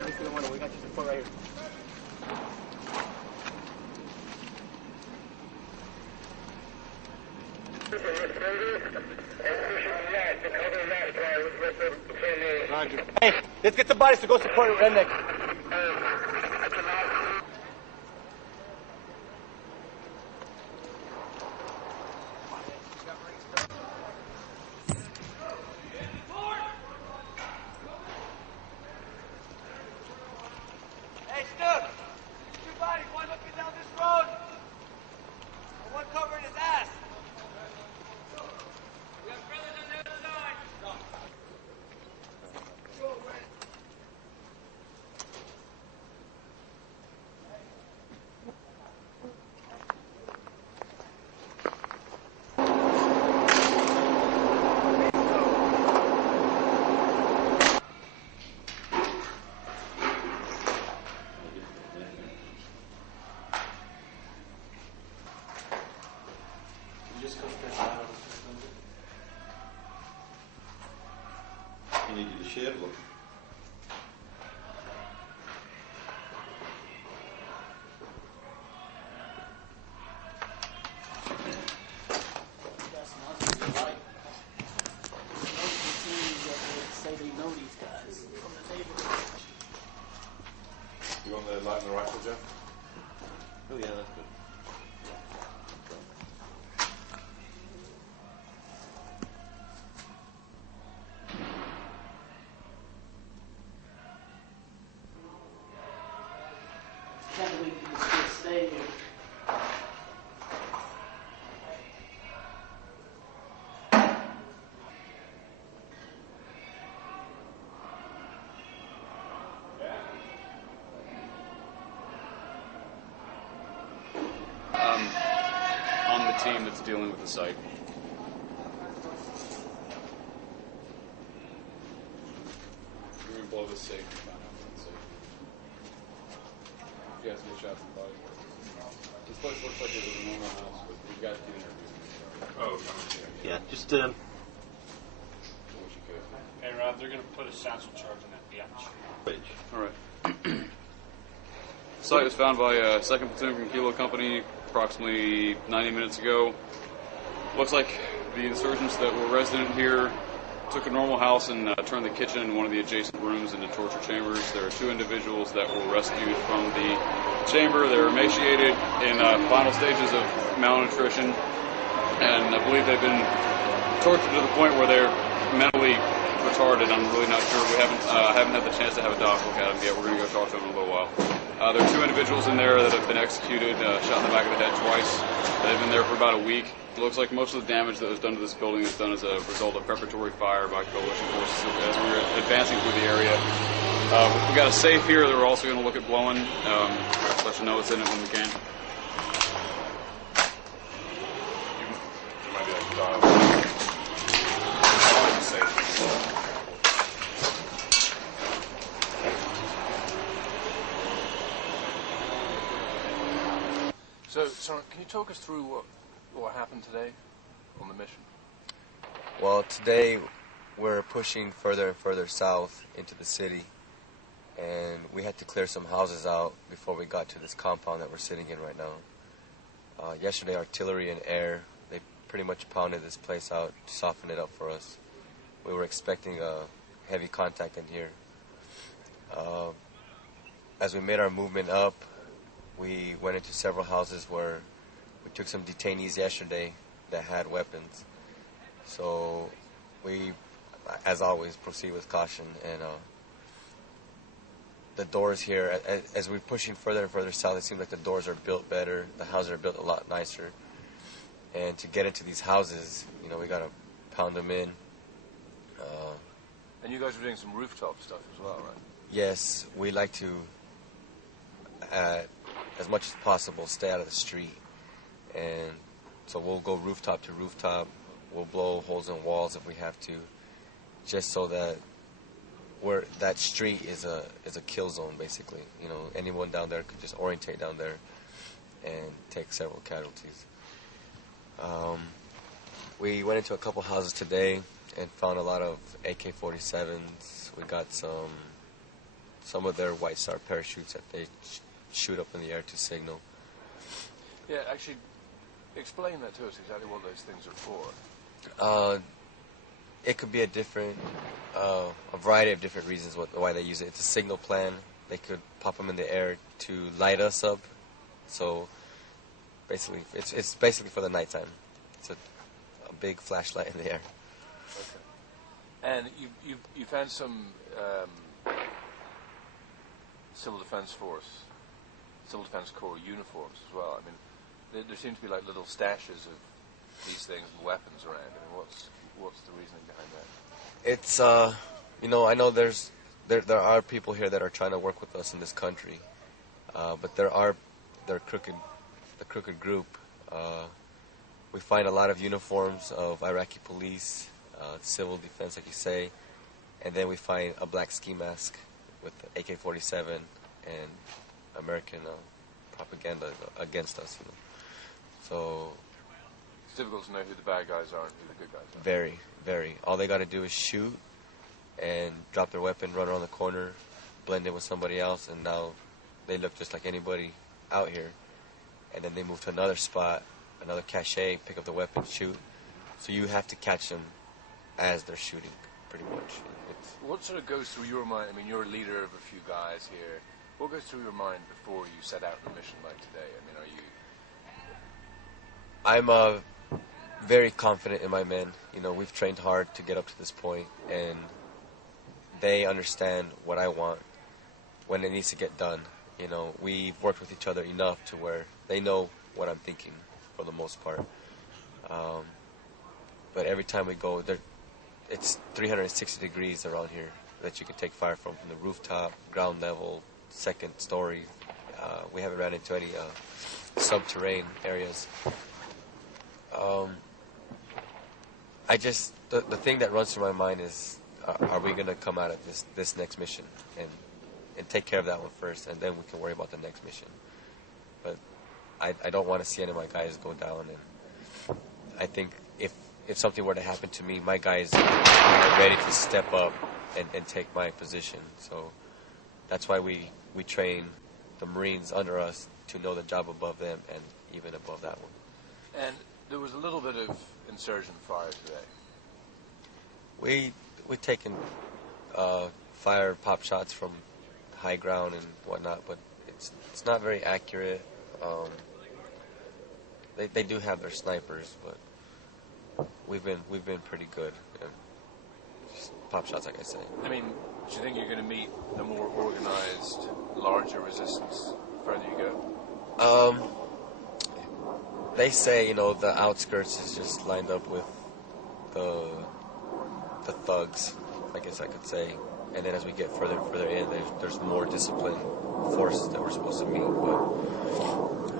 We got your support right here. Roger. Hey, let's get some bodies to go support Redneck. Hey, Stu! Two bodies, one looking down this road, and one covering his ass. We have brothers on the other side. You need to share look. You want the light and the rifle, Jeff? Oh yeah, that's good. Can't believe you can still stay here. On the team that's dealing with the site. We're going to blow this safe and find out what's safe. You guys get shots in the body. This place looks like it was a normal house, but you guys can interview. Oh, Yeah, just what you could. Hey, Rob, they're going to put a satchel charge on that bitch. All right. The site was found by a 2nd Platoon from Kilo Company approximately 90 minutes ago. Looks like the insurgents that were resident here took a normal house and turned the kitchen and one of the adjacent rooms into torture chambers. There are 2 individuals that were rescued from the chamber. They're emaciated in final stages of malnutrition, and I believe they've been tortured to the point where they're mentally retarded. I'm really not sure. We haven't had the chance to have a doc look at them yet. We're going to go talk to them in a little while. There are 2 individuals in there that have been executed, shot in the back of the head twice. They've been there for about a week. It looks like most of the damage that was done to this building is done as a result of preparatory fire by coalition forces as we were advancing through the area. We got a safe here that we're also going to look at blowing. Let you know what's in it when we can. You might be able to dial. Safe. So, can you talk us through what happened today on the mission? Well, today we're pushing further and further south into the city, and we had to clear some houses out before we got to this compound that we're sitting in right now. Yesterday, artillery and air, they pretty much pounded this place out to soften it up for us. We were expecting a heavy contact in here. As we made our movement up, we went into several houses where we took some detainees yesterday that had weapons. So we, as always, proceed with caution. And the doors here, as we're pushing further and further south, it seems like the doors are built better. The houses are built a lot nicer. And to get into these houses, you know, we got to pound them in. And you guys are doing some rooftop stuff as well, right? Yes, we like to, as much as possible, stay out of the street. And so we'll go rooftop to rooftop. We'll blow holes in walls if we have to, just so that that street is a kill zone, basically. You know, anyone down there could just orientate down there and take several casualties. We went into a couple houses today and found a lot of AK-47s. We got some some of their White Star parachutes that they shoot up in the air to signal. Yeah, actually, explain that to us exactly what those things are for. It could be a variety of different reasons why they use it. It's a signal plan. They could pop them in the air to light us up. So basically, it's basically for the nighttime. It's a big flashlight in the air. And you found some Civil Defense Corps uniforms as well. I mean, there seem to be like little stashes of these things and weapons around. I mean, what's the reasoning behind that? It's I know there are people here that are trying to work with us in this country, but the crooked group. We find a lot of uniforms of Iraqi police, civil defense, like you say, and then we find a black ski mask with the AK-47 and American propaganda against us. So it's difficult to know who the bad guys are and who the good guys are. Very, very. All they got to do is shoot and drop their weapon, run around the corner, blend in with somebody else, and now they look just like anybody out here. And then they move to another spot, another cache, pick up the weapon, shoot. So you have to catch them as they're shooting, pretty much. What sort of goes through your mind? I mean, you're a leader of a few guys here. What goes through your mind before you set out on a mission like today? I mean, I'm very confident in my men. We've trained hard to get up to this point, and they understand what I want when it needs to get done. We've worked with each other enough to where they know what I'm thinking for the most part. But every time we go, it's 360 degrees around here that you can take fire from the rooftop, ground level, second story. We haven't ran into any subterranean areas. The thing that runs through my mind is, are we going to come out of this next mission and take care of that one first, and then we can worry about the next mission. But I don't want to see any of my guys go down, and I think if something were to happen to me, my guys are ready to step up and take my position. So that's why we train the Marines under us to know the job above them and even above that one. and there was a little bit of insurgent fire today. We taken fire pop shots from high ground and whatnot, but it's not very accurate. They do have their snipers, but we've been pretty good. Just pop shots, like I say. I mean, do you think you're going to meet a more organized, larger resistance the further you go? They say, the outskirts is just lined up with the thugs, I guess I could say. And then as we get further and further in, there's more disciplined forces that we're supposed to meet. But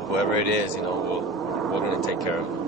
whoever it is, we're going to take care of them.